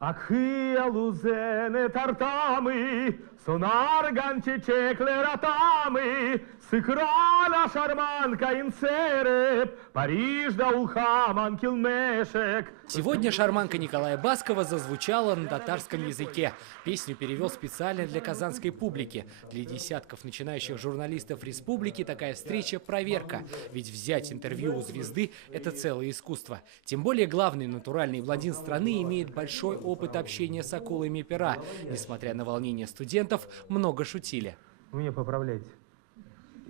Акхиалузене тартами, сонарган чечеклератами, сыкрана шарманка инсереп, Париж да ухаман килмешек. Сегодня шарманка Николая Баскова зазвучала на татарском языке. Песню перевел специально для казанской публики. Для десятков начинающих журналистов республики такая встреча – проверка. Ведь взять интервью у звезды – это целое искусство. Тем более главный натуральный блондин страны имеет большой опыт общения с акулами пера. Несмотря на волнение студентов, много шутили. Вы меня поправляете.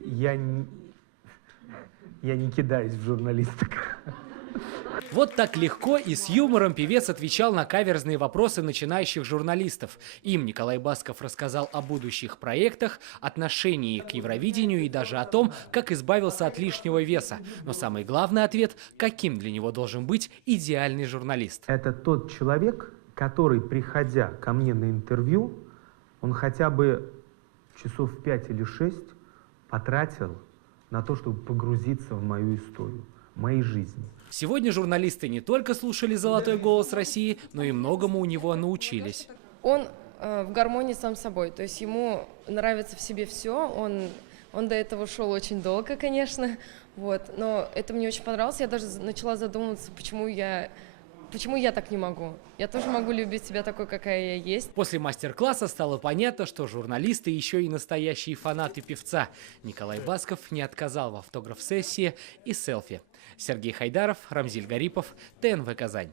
Я не кидаюсь в журналистику. Вот так легко и с юмором певец отвечал на каверзные вопросы начинающих журналистов. Им Николай Басков рассказал о будущих проектах, отношении к Евровидению и даже о том, как избавился от лишнего веса. Но самый главный ответ – каким для него должен быть идеальный журналист. Это тот человек, который, приходя ко мне на интервью, он хотя бы часов 5 или 6 потратил на то, чтобы погрузиться в мою историю, моей жизни. Сегодня журналисты не только слушали «Золотой голос России», но и многому у него научились. Он в гармонии сам с собой, то есть ему нравится в себе все, он до этого шел очень долго, конечно, вот, но это мне очень понравилось, я даже начала задумываться, почему я так не могу? Я тоже могу любить себя такой, какая я есть. После мастер-класса стало понятно, что журналисты еще и настоящие фанаты певца. Николай Басков не отказал в автограф-сессии и селфи. Сергей Хайдаров, Рамзиль Гарипов, ТНВ Казань.